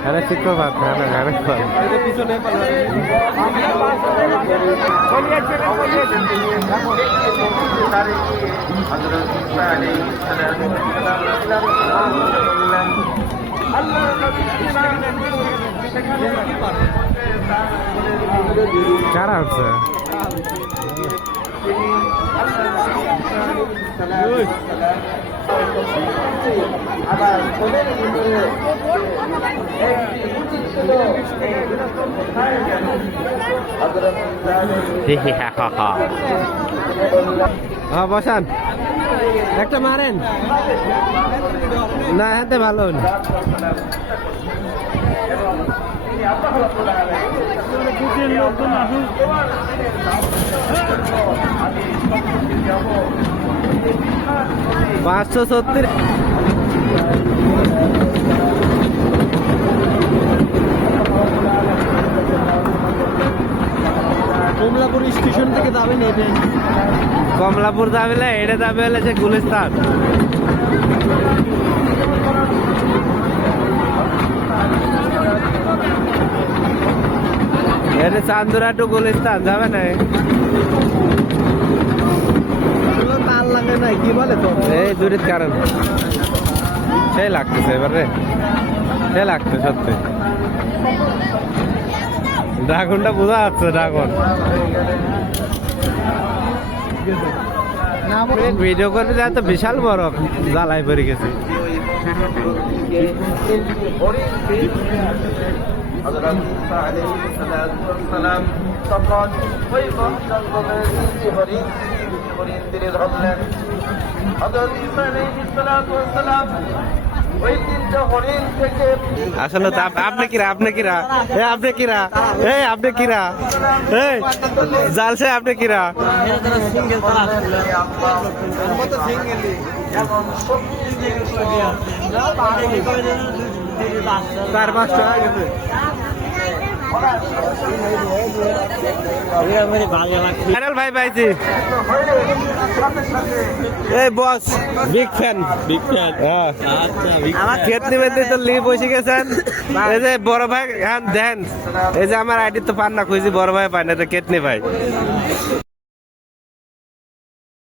Ada cikgu pak, ada pak. Cara apa? বসান একটা মারেন না হাতে ভালো লোকজন আসুন 570 কমলাপুর স্টেশন থেকে যাবে নেবে কমলাপুর যাবে না এটা যাবে হলে যে গুলিস্তান এটা চান্দুরা টু গুলিস্তান যাবে না তার লাগে না কি বলে তো এই দূরের কারণ সেই লাগতেছে এবারে সেই লাগছে সত্যি ড্রাগনটা বোঝা যাচ্ছে ড্রাগন ভিডিও করবে যা তো বিশাল বড় জ্বালাই পড়ে গেছে আসলে তো আপনি কিরা জালসে আপনি কিরা চার 5 টাকা গেছে ভাই পাইছি এই বস বিগ ফ্যান আমার ক্ষেত নিবেদিত তো লিভ বসে গেছেন এই যে বড় ভাই দেন এই যে আমার আইডি তো পান না খুঁজি বড় ভাই পাই না তো কেতনি ভাই